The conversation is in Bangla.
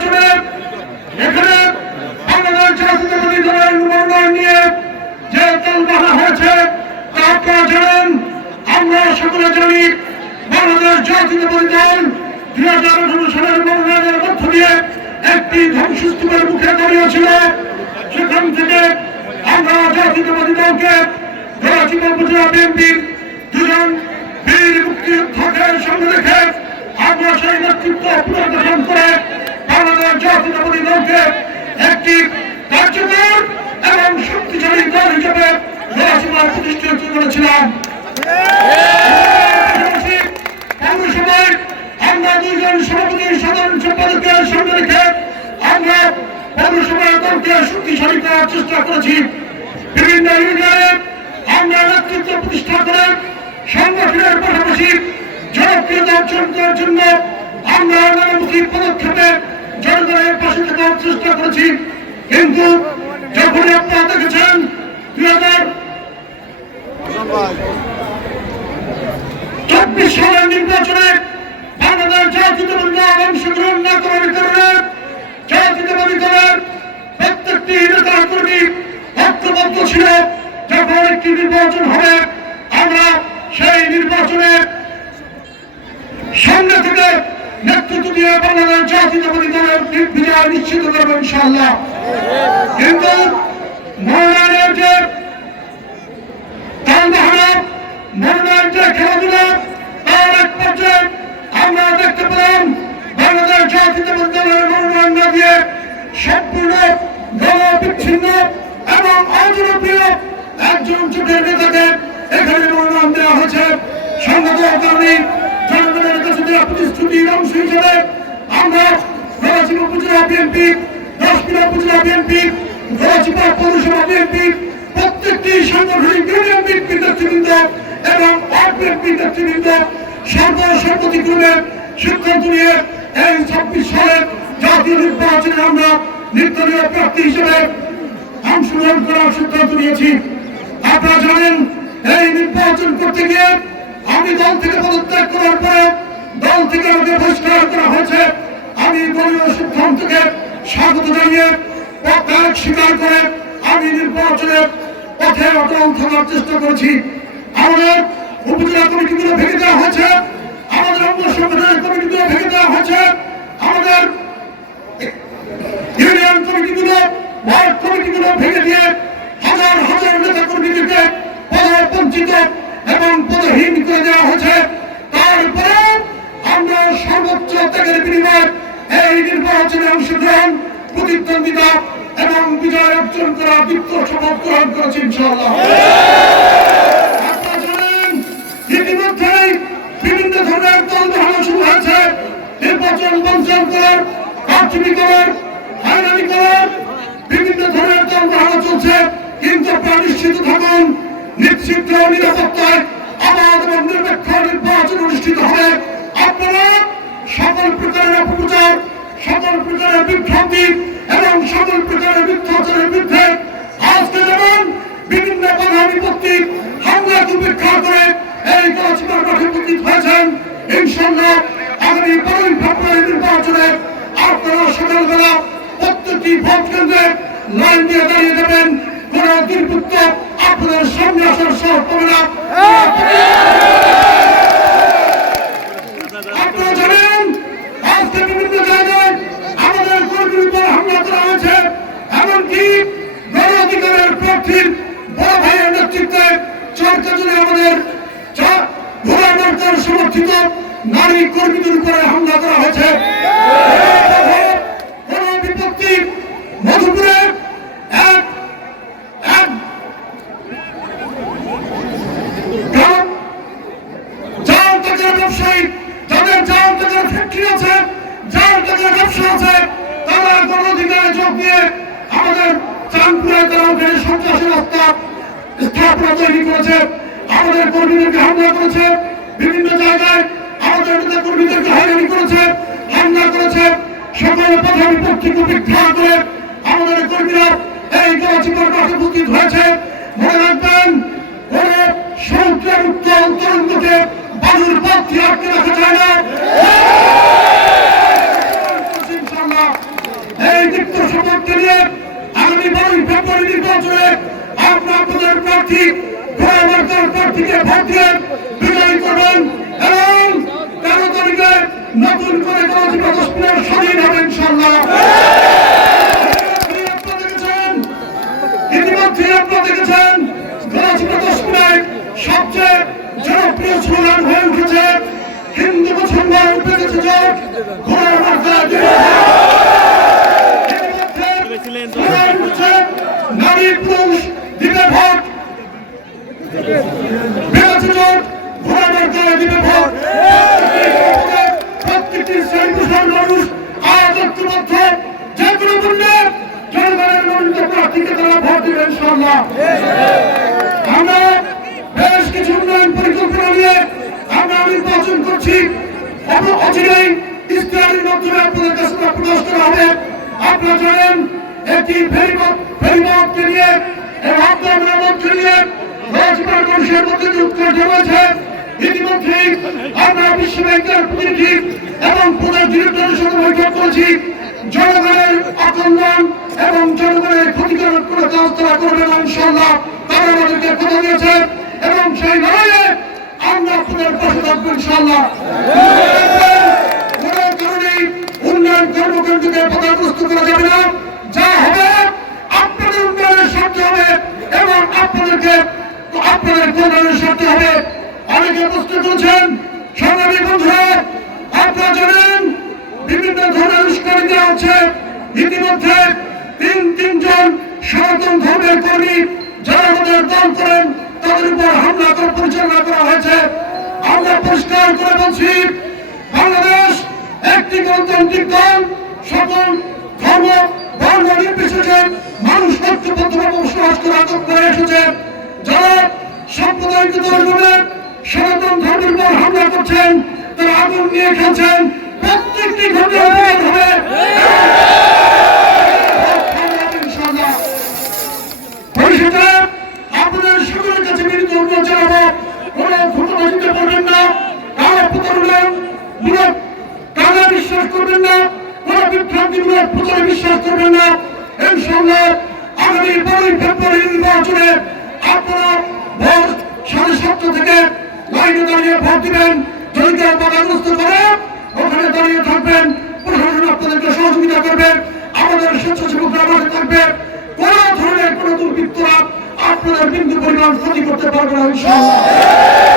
নির্বাচনে এখানে বাংলাদেশ জাতীয়তাবাদী দলের মনোনয়ন নিয়ে যে তালবাহানা হয়েছে তা আপনারা জানেন। আমরা সকলে জানি বাংলাদেশ জাতীয়তাবাদী দল 2018 সালের মনোনয়নের মধ্য দিয়ে একটি ধ্বংসস্তূপের মুখে দাঁড়িয়েছিল। সেখান থেকে আমরা জাতীয়তাবাদী দলকে গলাচিপা উপজেলা বিএনপির দুজন বীর মুক্তিযোদ্ধাকে সঙ্গে রেখে আমরা সেই নেতৃত্ব পুনর্গঠন করে বাংলাদেশ জাতীয়তাবাদী দলকে একটি কার্যকর এবং শক্তিশালী দল হিসেবে গলাচিপায় প্রতিষ্ঠিত করেছিলাম। পৌরসভায় আমরা দুইজন সভাপতি সাধারণ সম্পাদকের সঙ্গে রেখে আমরা পৌরসভার দলকে শক্তিশালী করার চেষ্টা করেছি। বিভিন্ন ইউনিয়নে আমরা নেতৃত্ব প্রতিষ্ঠা করে সংগঠনের পাশাপাশি জনপ্রিয়তা অর্জন করার জন্য আমরা নানামুখী পদক্ষেপে জনগণের পাশে থাকার চেষ্টা করেছি। কিন্তু যখন আপনারা দেখেছেন 2024 সালের নির্বাচনে বাংলাদেশ জাতীয়তাবাদী দল অংশগ্রহণ না করার কারণে জাতীয়তাবাদী দলের প্রত্যেকটি নেতা কর্মী ঐক্যবদ্ধ ছিল। যখন একটি নির্বাচন হবে আমরা সেই নির্বাচনে সামনে থেকে নেতৃত্ব দিয়ে বাংলাদেশ জাতীয়তাবাদী দলের বিজয় নিশ্চিত করবো ইনশাআল্লাহ। কিন্তু মনোনয়নের যে তালবাহানা, মনোনয়নের যে খেলাধুলা, তার এক পর্যায়ে আমরা দেখতে পেলাম বাংলাদেশ জাতীয়তাবাদী দলের মনোনয়ন না দিয়ে সম্পূর্ণ দলবিচ্ছিন্ন এবং অজনপ্রিয় একজন চোখের নেতাকে এখানে মনোনয়ন দেওয়া হয়েছে। সংগঠনের কারণে জনগণের কাছে দেওয়া প্রতিশ্রুতির অংশ হিসেবে আমরা গলাচিপা উপজেলা বিএনপি, দাসপুরা উপজেলা বিএনপি, গলাচিপা পৌরসভা বিএনপি প্রত্যেকটি সাংগঠনিক ইউনিয়ন বিএনপির নেতৃবৃন্দ এবং ওয়ার্ড বিএনপির নেতৃবৃন্দ সর্বসম্মতিক্রমে সিদ্ধান্ত নিয়ে এই 26 সালের জাতীয় নির্বাচনে আমরা নির্দলীয় প্রার্থী হিসেবে অংশগ্রহণ করার সিদ্ধান্ত নিয়েছি। আপনারা জানেন এই নির্বাচন করতে গিয়ে আমি দল থেকে পদত্যাগ করার পরে দল থেকে আমাকে বহিষ্কার করা হয়েছে। আমি দলীয় সিদ্ধান্তকে স্বাগত জানিয়ে ত্যাগ স্বীকার করে আমি নির্বাচনের পথে অটল থাকার চেষ্টা করেছি। আমাদের উপজেলা কমিটিগুলো ভেঙে দেওয়া হয়েছে, আমাদের অঙ্গ সংগঠনের কমিটিগুলো ভেঙে দেওয়া হয়েছে, আমাদের ইউনিয়ন কমিটিগুলো, ওয়ার্ড কমিটিগুলো ভেঙে দিয়ে হাজার হাজার নেতা কর্মীদেরকে পদবঞ্চিত এবং পদহীন করে দেওয়া হয়েছে। তারপরে আমরা সর্বোচ্চ ত্যাগের বিনিময়ে এই নির্বাচনে অংশগ্রহণ, প্রতিদ্বন্দ্বিতা এবং বিজয় অর্জন করা দীপ্ত শপথ গ্রহণ করেছি ইনশাআল্লাহ। আপনারা জানেন ইতিমধ্যেই বিভিন্ন ধরনের দলবাহানা শুরু হয়েছে। নির্বাচন বঞ্চন করার, কারচুপি করার, হয়রানি করার বিভিন্ন ধরনের দলবাহানা চলছে। কিন্তু আপনারা নিশ্চিত থাকুন নিশ্চিত নিরাপত্তায় অবাধ এবং নিরপেক্ষ নির্বাচন অনুষ্ঠিত হবে। আপনারা সকল প্রকারের অপপ্রচার, সকল প্রকারের বিভ্রান্তি এবং সকল প্রকারের মিথ্যাচারের বিরুদ্ধে আজকে যেমন বিভিন্ন বাধা বিপত্তি হামলাকে উপেক্ষা করে এই গলাচিপার মাঠে উপস্থিত হয়েছেন, ইনশাআল্লাহ আগামী 12 ফেব্রুয়ারি নির্বাচনে আপনারা সকালবেলা প্রত্যেকটি ভোট কেন্দ্রে লাইন দিয়ে দাঁড়িয়ে যাবেন। কোন দুর্বৃত্ত আপনাদের সামনে আসার সাহস পাবে না। আপনারা জানেন আজকে বিভিন্ন জায়গায় আমাদের কর্মীর উপর হামলা করা হয়েছে। এমনকি গণ অধিকারের প্রার্থীর বড় ভাইয়ের নেতৃত্বে চরকাজুড়ে আমাদের ঘোড়া মার্কার সমর্থিত নারী কর্মীদের উপরে হামলা করা হয়েছে। কোন বিপত্তি মধুপুরে এক জাল টাকার ব্যবসায়ী, যাদের জাল টাকার ফ্যাক্টরি আছে, জাল টাকার ব্যবসা আছে, তারা গণ অধিকারে যোগ দিয়ে আমাদের চাঁদপুরে তারা ওখানে সন্ত্রাসী রাস্তা স্থাপনা তৈরি করেছে, আমাদের কর্মীদেরকে হামলা করেছে, বিভিন্ন জায়গায় আমাদের নেতা কর্মীদেরকে হয়রানি করেছে, হামলা করেছে। সকল বাধা বিপত্তিকে উপেক্ষা করে আমাদের কর্মীরা এই গলাচিপার মাঠে উপস্থিত হয়েছে। মনে রাখবেন কোন সন্ত্রাসমুক্ত অন্তরঙ্গকে বালুর পথ দিয়ে আটকে রাখা যায় না। ইনশাআল্লাহ প্রতীকে ভোট দিয়ে বিজয়ী করবেন এবং 13 তারিখে নতুন করে গণতন্ত্র দশমিনের স্বাধীন হবে ইনশাআল্লাহ। ইতিমধ্যে আপনারা দেখেছেন গণতন্ত্র দশমিনের সবচেয়ে জনপ্রিয় স্লোগান হয়ে উঠেছে হিন্দু মুসলমান উঠেছে জোট ঘোড়ার মার্কা নারী পুরুষ দিবে ভোট বেড়েছে জোট ঘোড়ার মার্কা দিবে ভোট। প্রত্যেকটি শ্রেণী পেশার মানুষ আজ ঐক্যবদ্ধ যে কোনো মূল্যে জনগণের মনোনীত প্রার্থীকে তারা ভোট দিবে ইনশাআল্লাহ। আমরা বেশ কিছু উন্নয়ন পরিকল্পনা নিয়ে আমরা নির্বাচন করছি। অচিরেই ইস্তাহারের মাধ্যমে আপনাদের কাছে প্রকাশ করা হবে। আপনারা জানেন একটি ফেরিপথকে নিয়ে এবং আপনাদের নিয়ে রাজবাড়ী মানুষের মধ্যে উৎকর্ষ হয়েছে। ইতিমধ্যেই আমরা বিশ্ব ব্যাংকের প্রতিনিধি এবং প্রধান ডিরেক্টরের সাথে বৈঠক করেছি। জনগণের অকল্যাণ এবং জনগণের ক্ষতিকারক কোনো কাজ তারা করবে না ইনশাআল্লাহ। তারা আমাদেরকে কথা দিয়েছে এবং সেই লড়াইয়ে আমরা আপনাদের পাশে থাকবো ইনশাআল্লাহ। কোনো কারণেই উন্নয়ন কর্মকাণ্ডকে বাধাগ্রস্ত করা যাবে না। যা হবে আপনাদের উন্নয়নের স্বার্থে হবে এবং আপনাদের কল্যাণের স্বার্থে হবে। অনেকে প্রশ্ন করছেন সংগ্রামী বন্ধুরা, আপনারা জানেন বিভিন্ন ধরনের উস্কানি দেওয়া হচ্ছে। ইতিমধ্যে তিনজন সনাতন ধর্মের কর্মী যারা আমাদের দল করেন তাদের উপর হামলা পরিচালনা করা হয়েছে। আমরা পরিষ্কার করে বলছি, বাংলাদেশ একটি গণতান্ত্রিক দল, সকল ধর্ম বর্ণ নির্বিশেষে মানুষ ঐক্যবদ্ধভাবে বসবাস করে এসেছে। যারা সাম্প্রদায়িক দল বলে সনাতন ধর্মের উপর হামলা করছেন, তারা আগুন নিয়ে খেলছেন, প্রত্যেকটি ঘটনা হবে। পরিশেষে আপনাদের সকলের কাছে বিনীত অনুরোধ জানাবো, কোন ঘটনা দিতে পারবেন না, কারো প্রতারণামূলক কাজে বিশ্বাস করবেন না, কোন বিভ্রান্তিমূলক প্রচারে বিশ্বাস করবেন না। ইনশাআল্লাহ আগামী 12 ফেব্রুয়ারি নির্বাচনে আপনারা ভোর 7:30 থেকে লাইনে দাঁড়িয়ে ভোট দিবেন। যদি কেউ বাধাগ্রস্ত করে ওখানে দাঁড়িয়ে থাকবেন, প্রশাসন আপনাদেরকে সহযোগিতা করবে, আমাদের স্বেচ্ছাসেবকরা আমাদের থাকবে। কোন ধরনের কোন দুর্বৃত্তরা আপনাদের বিন্দু পরিমাণ ক্ষতি করতে পারবে না ইনশাআল্লাহ।